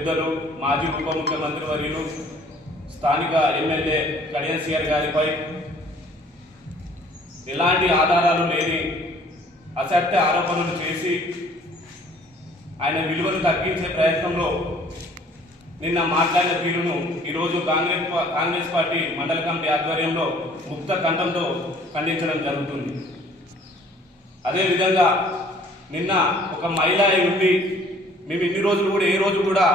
పెద్దలు మాజీ ఉప ముఖ్యమంత్రి వర్యులు స్థానిక ఎమ్మెల్యే కడియం సిఆర్ గారిపై ఎలాంటి ఆధారాలు లేని అసత్య ఆరోపణలు చేసి ఆయన విలువను తగ్గించే ప్రయత్నంలో నిన్న మాట్లాడిన తీరును ఈరోజు కాంగ్రెస్ కాంగ్రెస్ పార్టీ మండల కమిటీ ఆధ్వర్యంలో ముక్త కంఠంతో ఖండించడం జరుగుతుంది. అదేవిధంగా నిన్న ఒక మహిళ ఉండి మేము ఇన్ని రోజులు కూడా ఏ రోజు కూడా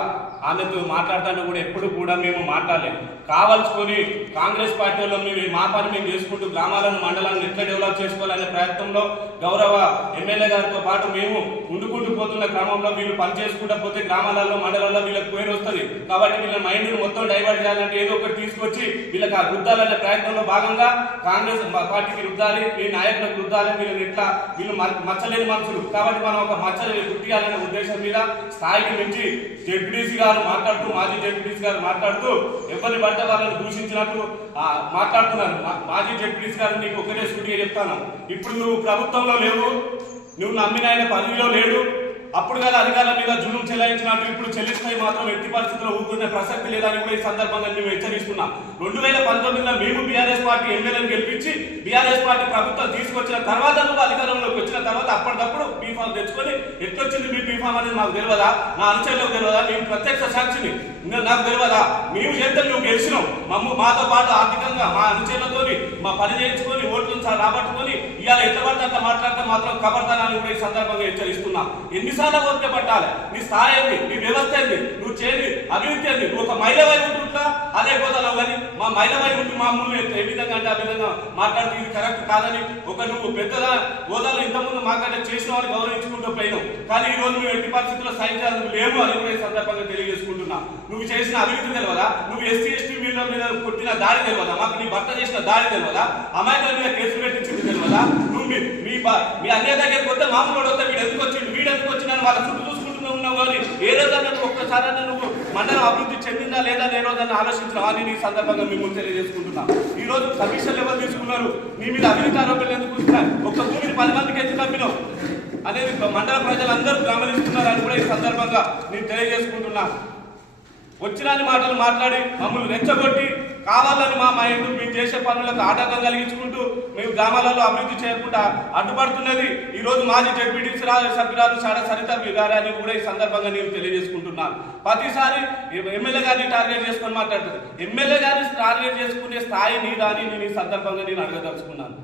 ఆమెతో మాట్లాడతాను కూడా ఎప్పుడు కూడా మేము మాట్లాడలేము. కావలసుకొని కాంగ్రెస్ పార్టీలో మేము మా పని మేము చేసుకుంటూ గ్రామాలను మండలాలను ఎట్లా డెవలప్ చేసుకోవాలనే ప్రయత్నంలో గౌరవ ఎమ్మెల్యే గారితో పాటు మేము ఉండుకుంటూ పోతున్న క్రమంలో వీళ్ళు పని చేసుకుంటూ పోతే గ్రామాలలో మండలాల్లో వీళ్ళకి పేరు వస్తుంది. కాబట్టి వీళ్ళ మైండ్ మొత్తం డైవర్ట్ చేయాలంటే ఏదో ఒకటి తీసుకొచ్చి వీళ్ళకి ఆ వృద్ధాలనే ప్రయత్నంలో భాగంగా కాంగ్రెస్ పార్టీకి వృద్ధాలి మీ నాయకులకు వృద్ధాలి వీళ్ళని ఎట్లా వీళ్ళు మ- మచ్చలేని మనుషులు. కాబట్టి మనం ఒక మచ్చలు గుర్తియాలనే ఉద్దేశం మీద స్థాయికి మించి జెడ్పీటీసీ గారు మాట్లాడుతూ మాజీ జెడ్పీటీసీ గారు మాట్లాడుతూ ఎవరిని పడితే వాళ్ళని దూషించినట్టు మాట్లాడుతున్నాను మా- మాజీ డిప్యూటీస్ గారు నీకు ఒకటే సూటిగా చెప్తాను. ఇప్పుడు నువ్వు ప్రభుత్వంలో లేవు నువ్వు నమ్మిన ఆయన పదవిలో లేడు అప్పుడు గల అధికారుల మీద జులుం చెల్లించినట్టు ఇప్పుడు చెల్లిస్తాయి మాత్రం ఎట్టి పరిస్థితుల్లో ఊరుకునే ప్రసక్తి లేదని కూడా ఈ సందర్భంగా మేము హెచ్చరిస్తున్నా. రెండు వేల పంతొమ్మిదిలో మేము బీఆర్ఎస్ పార్టీ ఎమ్మెల్యేలను గెలిపించి బీఆర్ఎస్ పార్టీ ప్రభుత్వం తీసుకొచ్చిన తర్వాత నువ్వు అధికారంలోకి వచ్చిన తర్వాత అప్పటికప్పుడు బీఫామ్ తెచ్చుకొని ఎట్లొచ్చింది మీ బీఫామ్ అనేది మాకు తెలియదా నా అనుచరులకు తెలియదా మేము ప్రత్యక్ష సాక్షిని. నాకు తెలియదా మేము చేస్తే నువ్వు గెలిచినావు మమ్మ మాతో పాటు ఆర్థికంగా మా అనుచరులతోని మా పని చేయించుకొని ఓట్లను రాబట్టుకొని ఇవాళ ఎంత పడితే అంత మాట్లాడితే మాత్రం కబర్దానాన్ని కూడా ఈ సందర్భంగా హెచ్చరిస్తున్నా. ఎన్నిసార్లు ఓపిక పట్టాలి నీ స్థాయి ఏంది? నీ వ్యవస్థ ఏంది? నువ్వు చేయని అభివృద్ధి ఏంది? నువ్వు ఒక మహిళవై ఉంటుంటా అదే పోతావు కానీ మా మహిళవై వైపు మా అమ్ములు ఏ విధంగా అంటే ఆ విధంగా మాట్లాడుతూ ఇది కరెక్ట్ కాదని ఒక నువ్వు పెద్దగా హోదాలో ఇంతకుముందు మాకంటే చేసిన వాడిని గౌరవించుకుంటూ పోయినావు. కానీ ఈ రోజు నువ్వు ఎట్టి పరిస్థితుల్లో సహించాలని లేవు అని కూడా సందర్భంగా తెలియజేసుకుంటున్నా. నువ్వు చేసిన అభివృద్ధి తెలియదా నువ్వు ఎస్సీ ఎస్టీ వీళ్ళ మీద కొట్టిన దాడి తెలియదా మాకు నీ భర్త చేసిన దాడి తెలియదా అమాయకుల మీద కేసులు పెట్టించింది తెలియదా మీ మీ మీ అన్నయ్య దగ్గరికి వస్తే మామూలు వస్తే వీడు ఎందుకు వచ్చిండు? వీడు ఎందుకు వచ్చిందని వాళ్ళ చుట్టూ చూసుకుంటూ ఉన్నావు కానీ ఏ రోజన్నా ఒక్కసారైనా నువ్వు మండలం అభివృద్ధి చెందిందా లేదా ఏ రోజన్నా ఆలోచించిన అని ఈ సందర్భంగా మిమ్మల్ని తెలియజేసుకుంటున్నా. ఈ రోజు కమిషన్లు ఎవరు తీసుకున్నారు? నీ మీద అభివృద్ధి ఆరోపణలు ఎందుకు వస్తున్నారు ఒక్క భూమిని పది మందికి ఎందుకు అమ్మినావు అనేది మండల ప్రజలందరూ గమనిస్తున్నారని కూడా ఈ సందర్భంగా నేను తెలియజేసుకుంటున్నా. వచ్చిన మాటలు మాట్లాడి మమ్మల్ని రెచ్చగొట్టి కావాలని మా మైండ్ మేము చేసే పనులకు ఆటంకం కలిగించుకుంటూ మేము గ్రామాలలో అభివృద్ధి చేయకుండా అడ్డుపడుతున్నది. ఈరోజు మాజీ జడ్పీటీసీ సభ్యురాలు సాడ సరిత గారు కూడా ఈ సందర్భంగా నేను తెలియజేసుకుంటున్నాను ప్రతిసారి ఎమ్మెల్యే గారిని టార్గెట్ చేసుకొని మాట్లాడుతుంది. ఎమ్మెల్యే గారిని టార్గెట్ చేసుకునే స్థాయి నీ అని నేను ఈ సందర్భంగా నేను అడగదలుచుకున్నాను.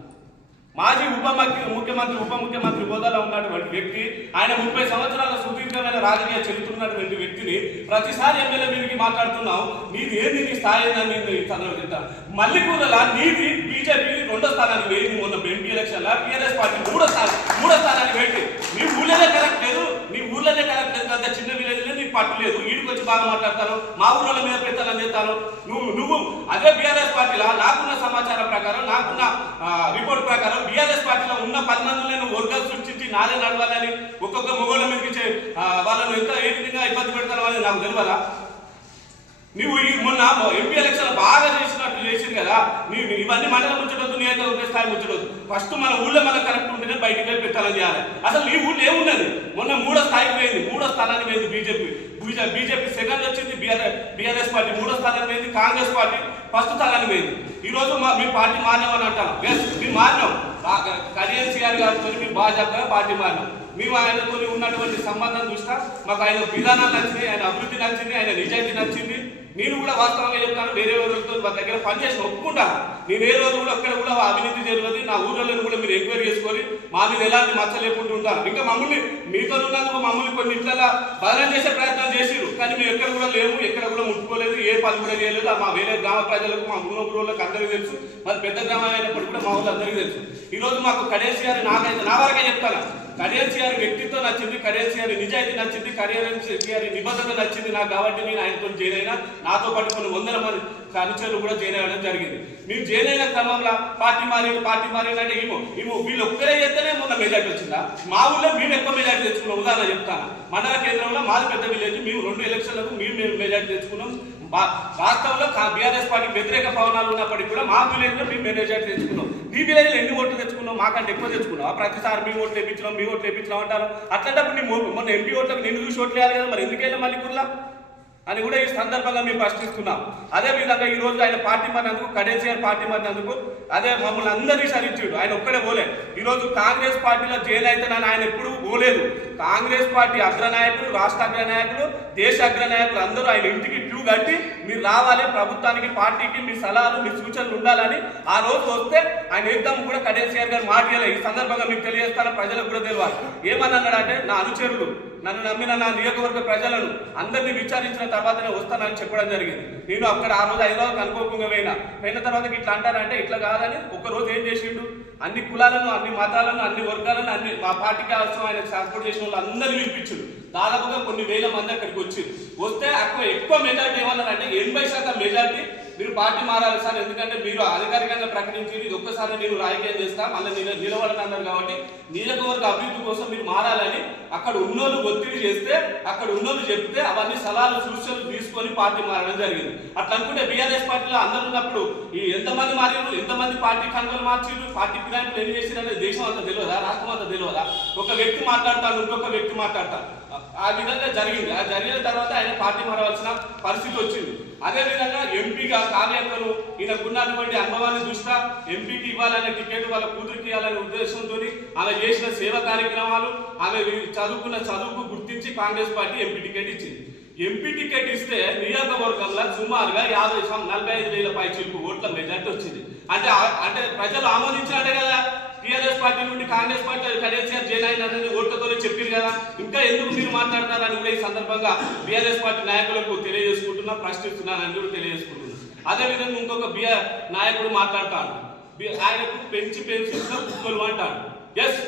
మాజీ ఉప ముఖ్యమంత్రి ఉప ముఖ్యమంత్రి హోదాలో ఉన్నటువంటి వ్యక్తి ఆయన ముప్పై సంవత్సరాల సుదీర్ఘమైన రాజకీయ చరిత్ర వ్యక్తిని ప్రతిసారి ఎమ్మెల్యే మీదకి మాట్లాడుతున్నావు నీది ఏంది? నీ స్థాయి ఏందని నేను చెప్తాను మల్లికూరల నీది బీజేపీ రెండో స్థానానికి వేయింది మొన్న ఎంపీ ఎలక్షన్ టీఆర్ఎస్ పార్టీ మూడో స్థానం మూడో స్థానానికి వేయండి నీ ఊళ్ళోనే కరెక్ట్ లేదు. నీ ఊళ్ళోనే కరెక్ట్ లేదు. అంత చిన్న విలేజ్లో నీ నీకు పట్టు లేదు. ఈడికి వచ్చి బాగా మాట్లాడతాను మా ఊళ్ళో మీద పెత్తనం చేస్తాను నువ్వు నువ్వు అదే బీఆర్ఎస్ పార్టీలా? నాకున్న సమాచారం ప్రకారం నాకున్న రిపోర్ట్ ప్రకారం పది మందిలో నేను వర్గాలు సృష్టించి నాదే నడవాలని ఒక్కొక్క మొగోళ్ళ మీదకి వాళ్ళను ఎంత ఏ విధంగా ఇబ్బంది పెడతారు అని నాకు తెలియదా నువ్వు ఈ మొన్న ఎంపీ ఎలక్షన్ బాగా చేసినట్టు చేసింది కదా నీవు ఇవన్నీ మండలం ముచ్చటొద్దు నియోజకవర్గ స్థాయి ముచ్చటొద్దు. ఫస్ట్ మన ఊళ్ళో మన కరెక్ట్ ఉంటేనే బయటికి వెళ్ళి పెట్టాలని చేయాలి. అసలు నీ ఊళ్ళో ఏమున్నది? మొన్న మూడో స్థాయికి పోయింది మూడో స్థానానికి పోయింది బీజేపీ. బీజేపీ సెకండ్ వచ్చింది బీఆర్ఎస్ బీఆర్ఎస్ పార్టీ మూడో స్థానానికి పోయింది కాంగ్రెస్ పార్టీ ఫస్ట్ స్థానానికి పోయింది. ఈ రోజు మా మీ పార్టీ మారినామని అంటాం ఎస్ మేము మారినాం. కడియం సిఆర్ గారితో మేము బాగా పార్టీ మారినాం. మేము ఆయనతో ఉన్నటువంటి సంబంధం చూసినా మాకు ఆయన విధానాలు నచ్చింది ఆయన అభివృద్ధి నచ్చింది ఆయన నిజాయితీ నచ్చింది. నేను కూడా వాస్తవంగా చెప్తాను వేరే వాళ్ళతో మా దగ్గర పనిచేసి ఒప్పుకుంటాను నేను ఏ రోజు కూడా అక్కడ కూడా అవినీతి జరగదు నా ఊర్లలో కూడా మీరు ఎంక్వైరీ చేసుకొని మా మీద ఎలాంటి మచ్చ లేకుండా ఉంటారు. ఇంకా మమ్మల్ని మీతో ఉన్నందుకు మమ్మల్ని కొన్ని ఇంట్లో బదనం చేసే ప్రయత్నం చేసిరు కానీ మేము ఎక్కడ కూడా లేము ఎక్కడ కూడా ముట్టుకోలేదు ఏ పని కూడా చేయలేదు. మా వేరే గ్రామ ప్రజలకు మా ఉన్న ఊళ్ళకి అందరికీ తెలుసు. మరి పెద్ద గ్రామం అయినప్పుడు కూడా మా ఊళ్ళో అందరికీ తెలుసు. ఈరోజు మాకు కడేసి గారి నాకైతే నా వరకే చెప్తాను. కడియన్సీ గారి వ్యక్తిత్వం నచ్చింది కడియన్సీ గారి నిజాయితీ నచ్చింది కడియన్సీ గారి నిబంధన నచ్చింది నాకు కాబట్టి నేను ఆయనతో జాయిన్ అయినా. నాతో పాటు కొన్ని వందల మంది అనుచరులు కూడా జాయిన్ అవ్వడం జరిగింది. మీరు జాయిన్ అయిన క్రమంలో పార్టీ మారి పార్టీ మారి అంటే ఏమో ఏమో వీళ్ళు ఒక్కరే చేస్తేనే మొన్న మెజార్టీ వచ్చిందా? మా ఊళ్ళో మేము ఎక్కువ మెజార్టీ తెచ్చుకున్నాం ఉదాహరణ చెప్తాను. మండల కేంద్రంలో మాది పెద్ద విలేజ్ మేము రెండు ఎలక్షన్లకు మేము మేము మెజార్టీ తెచ్చుకున్నాం. బా- వాస్తవంలో బీఆర్ఎస్ పార్టీ వ్యతిరేక భవనాలు ఉన్నప్పటికీ కూడా మా విలేజ్లో మేము మెజార్టీ తెచ్చుకున్నాం. బీబీలైన ఎన్ని ఓట్లు తెచ్చుకున్నావు? మాకంటే ఎక్కువ తెచ్చుకున్నావు? ఆ ప్రతిసారి మీ ఓట్లు వేయించినాం మీ ఓట్లు వేయించినాం అంటారు. అట్లాంటప్పుడు నీ మొన్న ఎంపీ ఓట్లకు నిన్ను చూసి ఓట్లు వేయాలి కదా మరి? ఎందుకు వెళ్ళాం మళ్ళీ కుర్లా? అని కూడా ఈ సందర్భంగా మేము ప్రశ్నిస్తున్నాం. అదే విధంగా ఈ రోజు ఆయన పార్టీ మారినందుకు కడేసిఆర్ పార్టీ మారినందుకు అదే మమ్మల్ని అందరినీ సరించాడు ఆయన ఒక్కడే పోలే. ఈ రోజు కాంగ్రెస్ పార్టీలో జైలు అయితే నన్ను ఆయన ఎప్పుడు పోలేదు. కాంగ్రెస్ పార్టీ అగ్రనాయకులు రాష్ట్ర అగ్రనాయకులు దేశ అగ్రనాయకులు అందరూ ఆయన ఇంటికి క్యూ కట్టి మీరు రావాలి ప్రభుత్వానికి పార్టీకి మీ సలహాలు మీ సూచనలు ఉండాలని ఆ రోజు వస్తే ఆయన యుద్ధం కూడా కడేసిఆర్ గారు మాట్లాడలేదు ఈ సందర్భంగా మీకు తెలియజేస్తాను ప్రజలకు కూడా తెలియాలి. ఏమని అన్నాడంటే నా అనుచరులు నన్ను నమ్మిన నా నియోజకవర్గ ప్రజలను అందరినీ విచారించిన తర్వాతనే వస్తానని చెప్పడం జరిగింది. నేను అక్కడ ఆ రోజు ఐదు రోజులకు అనుకోకుండా పోయినా. పోయిన తర్వాత ఇట్లా అంటారంటే ఇట్లా కాదని ఒక రోజు ఏం చేసిండు? అన్ని కులాలను అన్ని మతాలను అన్ని వర్గాలను అన్ని మా పార్టీకి అవసరం ఆయన సపోర్ట్ చేసిన వాళ్ళు అందరినీ పిలిపించుడు. దాదాపుగా కొన్ని వేల మంది అక్కడికి వచ్చింది. వస్తే ఎక్కువ ఎక్కువ మెజార్టీ ఏమన్నారంటే ఎనభై శాతం మెజార్టీ మీరు పార్టీ మారాలి సార్ ఎందుకంటే మీరు అధికారికంగా ప్రకటించి ఇది ఒక్కసారి నేను రాజకీయం చేస్తా మళ్ళీ నిల నిలబడతాన్నారు కాబట్టి నియోజకవర్గ అభివృద్ధి కోసం మీరు మారాలని అక్కడ ఉన్నోళ్ళు ఒత్తిడి చేస్తే అక్కడ ఉన్నోళ్ళు చెప్తే అవన్నీ సలహాలు సూచనలు తీసుకొని పార్టీ మారడం జరిగింది. అట్లా అనుకుంటే బీఆర్ఎస్ పార్టీలో అందరూ ఉన్నప్పుడు ఈ ఎంతమంది మారారు ఎంతమంది పార్టీ కనుగోలు మార్చిరు పార్టీ ఫిరాయింపులు ఎన్ని చేసిరు అనేది దేశం అంతా తెలియదా రాష్ట్రం అంతా తెలియదా? ఒక వ్యక్తి మాట్లాడతాడు ఇంకొక వ్యక్తి మాట్లాడతాడు. ఆ విధంగా జరిగింది. ఆ జరిగిన తర్వాత ఆయన పార్టీ మారవలసిన పరిస్థితి వచ్చింది. అదే విధంగా ఎంపీగా కార్యకర్తలు ఈయనకున్నటువంటి అనుభవాన్ని చూస్తా ఎంపీకి ఇవ్వాలనే టికెట్ వాళ్ళ కూతురికి ఇవ్వాలనే ఉద్దేశంతో ఆమె చేసిన సేవ కార్యక్రమాలు ఆమె చదువుకున్న చదువుకు గుర్తించి కాంగ్రెస్ పార్టీ ఎంపీ టికెట్ ఇచ్చింది. ఎంపీ టికెట్ ఇస్తే నియోజకవర్గంలో సుమారుగా యాభై నలభై ఐదు వేల పై చిలుపు ఓట్ల మెజార్టీ వచ్చింది. అంటే అంటే ప్రజలు ఆమోదించినట్టే కదా. టీఆర్ఎస్ పార్టీ నుండి కాంగ్రెస్ పార్టీ కడేసిఆర్ జైన్ అయిన అనేది ఓట్లతోనే చెప్పారు కదా. ఇంకా ఎందుకు మీరు మాట్లాడతారని కూడా ఈ సందర్భంగా బీఆర్ఎస్ పార్టీ నాయకులకు తెలియజేసుకుంటున్నా ప్రశ్నిస్తున్నానని కూడా తెలియజేసుకుంటున్నా. అదే విధంగా ఇంకొక బిఆర్ నాయకుడు మాట్లాడతాడు. ఆయనకు పెంచి పెంచి కుక్కలు అంటాడు. ఎస్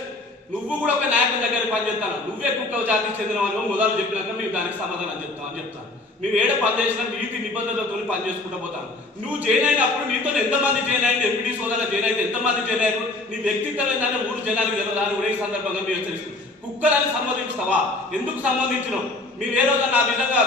నువ్వు కూడా ఒక నాయకుడి దగ్గర పనిచేస్తాను. నువ్వే కుక్క జాతికి చెందినవని మొదలు చెప్పినాక మేము దానికి సమాధానం చెప్తామని చెప్తాను. మేము ఏడ పని చేసినా నీతి నిబంధనలతో పని చేసుకుంటూ పోతాను. నువ్వు జైన్ అయినప్పుడు నీతో ఎంతమంది జైన్ అయింది ఎంపీడీ సోదరులు జైన్ అయితే ఎంతమంది జైన్ అయ్యారు? నీ వ్యక్తిత్వం ఏంటంటే ఊరు జనానికి తెలియదా అని కూడా ఈ సందర్భంగా మీరు హెచ్చరిస్తున్నాం కుక్కలని సంబంధించుతావా ఎందుకు సంబంధించినాం మేము ఏ రోజు నా విధంగా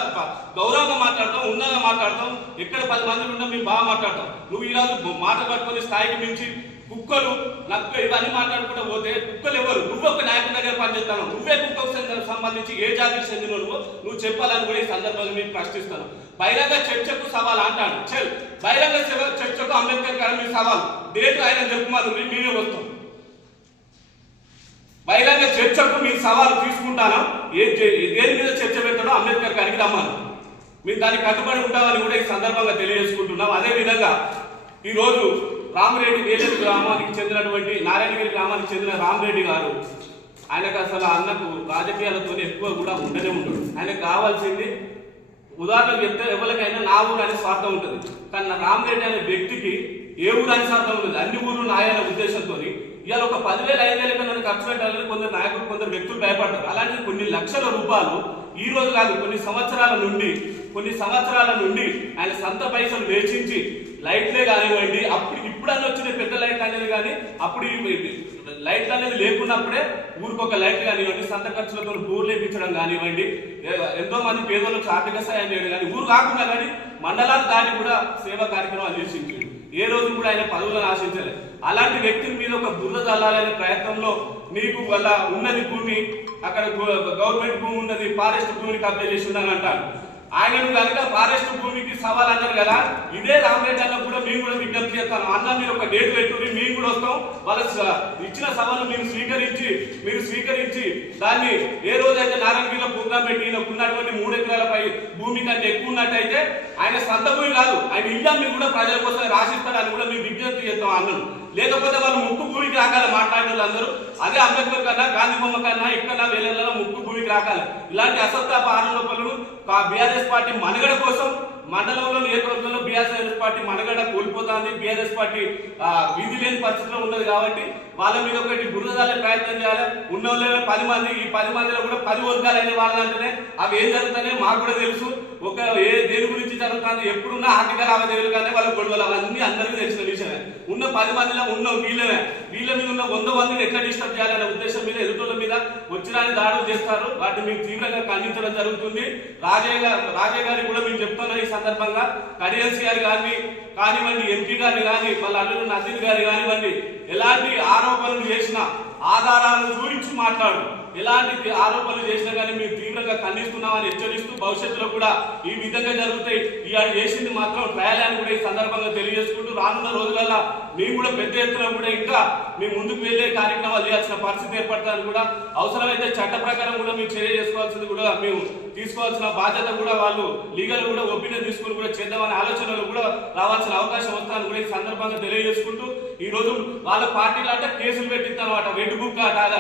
గౌరవంగా మాట్లాడతాం ఉన్నగా మాట్లాడతాం. ఎక్కడ పది మంది ఉన్నా మేము బాగా మాట్లాడతాం. నువ్వు ఈరోజు మాట పట్టుకునే స్థాయికి మించి కుక్కలు నక్క ఇవన్నీ మాట్లాడుకుంటూ పోతే కుక్కలు ఎవరు? నువ్వు ఒక నాయకుడి దగ్గర పనిచేస్తాను. నువ్వే కుక్కకు సంబంధించి ఏ జాతికి చెందిన నువ్వు నువ్వు చెప్పాలని కూడా ఈ సందర్భంలో మీకు ప్రశ్నిస్తాను. బహిరంగ చర్చకు సవాల్ అంటాడు. చెల్. బహిరంగ చర్చకు అంబేద్కర్ గారు మీ సవాల్. డేట్ ఆయన చెప్పుమారు మేమే వస్తాం. బహిరంగ చర్చకు మీ సవాలు తీసుకుంటాను? ఏ దేని మీద చర్చ పెడతాడో అంబేద్కర్ గారికి రమ్మను. మీరు దానికి కట్టుబడి ఉంటామని కూడా ఈ సందర్భంగా తెలియజేసుకుంటున్నాం. అదే విధంగా ఈరోజు రామరెడ్డి వేలేరు గ్రామానికి చెందినటువంటి నారాయణగిరి గ్రామానికి చెందిన రామరెడ్డి గారు ఆయనకు అసలు అన్నకు రాజకీయాలతో ఎక్కువ కూడా ఉండనే ఉంటాడు ఆయనకు కావాల్సింది ఉదాహరణకు చెప్తే ఎవరికైనా నా ఊరు అనే స్వార్థం ఉంటుంది. కానీ రామరెడ్డి అనే వ్యక్తికి ఏ ఊరు అనే స్వార్థం ఉంటుంది అన్ని ఊరు నాయన ఉద్దేశంతో ఇవాళ ఒక పదివేల ఐదు వేల కన్నా ఖర్చు పెట్టాలని కొందరు నాయకులు కొందరు వ్యక్తులు భయపడతారు. అలాంటి కొన్ని లక్షల రూపాయలు ఈ రోజు కాదు కొన్ని సంవత్సరాల నుండి కొన్ని సంవత్సరాల నుండి ఆయన సొంత పైసలు వేచించి లైట్లే కానివ్వండి అప్పుడు ఇప్పుడన్నా వచ్చిన పెద్ద లైట్ అనేది కానీ అప్పుడు లైట్ లైట్లు అనేది లేకున్నప్పుడే ఊరికి ఒక లైట్ కానివ్వండి సంత ఖర్చులతో బోర్లు లేపించడం కానివ్వండి ఎంతో మంది పేదలకు ఆర్థిక సాయం చేయడం కానీ ఊరు కాకుండా కానీ మండలాలు దాన్ని కూడా సేవా కార్యక్రమాలు చేసింది ఏ రోజు కూడా ఆయన పదవులను ఆశించలేదు అలాంటి వ్యక్తిని మీద ఒక బురద చల్లాలనే ప్రయత్నంలో నీకు వల్ల ఉన్నది భూమి అక్కడ గవర్నమెంట్ భూమి ఉన్నది ఫారెస్ట్ భూమిని కబ్జా చేసి ఉన్నాను ఆయనను కనుక ఫారెస్ట్ భూమికి సవాల్ అన్నారు కదా ఇదే రామరెడ్డి అన్న కూడా మేము కూడా విజ్ఞప్తి చేస్తాను అన్న మీరు ఒక డేట్ పెట్టుకుని మేము కూడా వస్తాం. వాళ్ళ ఇచ్చిన సవాలు మీరు స్వీకరించి మీరు స్వీకరించి దాన్ని ఏ రోజైతే నారాయణగిరిలో ప్రోగ్రామ్ పెట్టి ఈయనకు ఉన్నటువంటి మూడు ఎకరాలపై భూమి కంటే ఎక్కువ ఉన్నట్టయితే ఆయన సొంత భూమి కాదు ఆయన ఇల్లు మీరు కూడా ప్రజల కోసం రాసిస్తాడని కూడా మేము విజ్ఞప్తి చేస్తాం అన్నను. లేకపోతే వాళ్ళు ముక్కు భూమికి రాకాలి మాట్లాడిన వాళ్ళందరూ. అదే అంబేద్కర్ కన్నా గాంధీ బొమ్మ కన్నా ఇక్కడ వేలలో ముక్కు భూమికి రాకాలి. ఇలాంటి అసత్తాప ఆరోపణలు బీఆర్ఎస్ పార్టీ మనుగడ కోసం మండలంలో నియోజకవర్గంలో బీఆర్ఎస్ పార్టీ మనగడ కోల్పోతుంది. బీఆర్ఎస్ పార్టీ విధి లేని పరిస్థితిలో ఉన్నది కాబట్టి వాళ్ళ మీద ఒకటి బురదాలే ప్రయత్నం చేయాలి. ఉన్న వాళ్ళు పది మంది ఈ పది మందిలో కూడా పది వర్గాలు అయిన వాళ్ళంటేనే అవి ఏం జరుగుతున్నాయి మాకు కూడా తెలుసు. ఒక ఏ దేని గురించి జరుగుతుంది ఎప్పుడున్న ఆర్థిక లావాదేవీలు కానీ వాళ్ళ గొడవలు అవన్నీ అందరికీ తెలిసిన విషయమే. ఉన్న పది మందిలో ఉన్న వీళ్ళనే వీళ్ళ మీద ఉన్న వంద మందిని ఎట్లా డిస్టర్బ్ చేయాలనే ఉద్దేశం మీద ఎదుటోళ్ళ మీద వచ్చిన దాడులు చేస్తారు. వాటిని మేము తీవ్రంగా ఖండించడం జరుగుతుంది. రాజయ్య గారు రాజయ్య గారికి కూడా మేము చెప్తున్నాం ఈ సందర్భంగా. కడియల్స్ గారు కానీ కానివ్వండి ఎంపీ గారిని కానీ వాళ్ళ అల్లుడు నసీద్ గారు కానివ్వండి ఎలాంటి ఆరోపణలు చేసినా ఆధారాలను చూపించి మాట్లాడు. ఎలాంటి ఆరోపణలు చేసినా కానీ మేము తీవ్రంగా ఖండిస్తున్నామని హెచ్చరిస్తూ భవిష్యత్తులో కూడా ఈ విధంగా జరుగుతాయి. ఇవాళ చేసింది మాత్రం ట్రయల్ అని కూడా ఈ సందర్భంగా తెలియజేసుకుంటూ రానున్న రోజులలో మేము కూడా పెద్ద ఎత్తున కూడా ఇంకా మేము ముందుకు వెళ్ళే కార్యక్రమాలు చేయాల్సిన పరిస్థితి ఏర్పడతాను కూడా అవసరమైతే చట్ట ప్రకారం కూడా మేము చర్య చేసుకోవాల్సింది కూడా మేము తీసుకోవాల్సిన బాధ్యత కూడా వాళ్ళు లీగల్ కూడా ఒపీనియన్ తీసుకుని కూడా చేద్దామనే ఆలోచనలు కూడా రావాల్సిన అవకాశం వస్తాను కూడా ఈ సందర్భంగా తెలియజేసుకుంటూ ఈ రోజు వాళ్ళ పార్టీలు అంటే కేసులు పెట్టిస్తానమాట రెడ్ బుక్ కాదట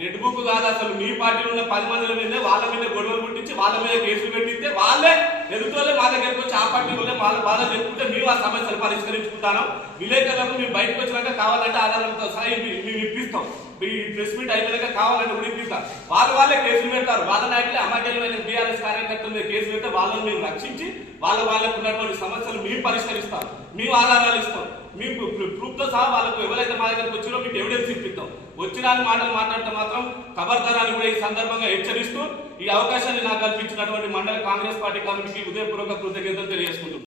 రెడ్ బుక్ కాదు అసలు. మీ పార్టీలో ఉన్న పది మందిల మీద వాళ్ళ మీద గొడవలు పుట్టించి వాళ్ళ మీద కేసులు పెట్టిస్తే వాళ్ళే ఎదుటోళ్ళే మా దగ్గరికి వచ్చి ఆ పార్టీ వాళ్ళే వాళ్ళ బాధలు చెప్పుకుంటే మేము ఆ సమస్యలు పరిష్కరించుకుంటాను. విలేకరులకు మేము బయటకు వచ్చినాక కావాలంటే ఆధారాలతో సహాయం మేము ఇప్పిస్తాం. మీ ప్రెస్ మీట్ అయిపోయాక కావాలంటే కూడా వాళ్ళు వాళ్ళే కేసులు పెడతారు. వాళ్ళ నాయకులే అమాయకమైన బీఆర్ఎస్ కార్యకర్తల మీద కేసులు పెడితే వాళ్ళని మేము రక్షించి వాళ్ళ వాళ్ళకు ఉన్నటువంటి సమస్యలు మేము పరిష్కరిస్తాం. మేము ఆధారాలు ఇస్తాం. మీకు ప్రూఫ్తో సహా వాళ్ళకు ఎవరైతే మా దగ్గరకు వచ్చినో మీకు ఎవిడెన్స్ ఇప్పిస్తాం వచ్చిన మాటలు మాట్లాడితే మాత్రం ఖబర్దారాన్ని కూడా ఈ సందర్భంగా హెచ్చరిస్తూ ఈ అవకాశాన్ని నాకు కల్పించినటువంటి మండల కాంగ్రెస్ పార్టీ కమిటీకి ఉదయపూర్వక కృతజ్ఞతలు తెలియజేసుకుంటున్నాను.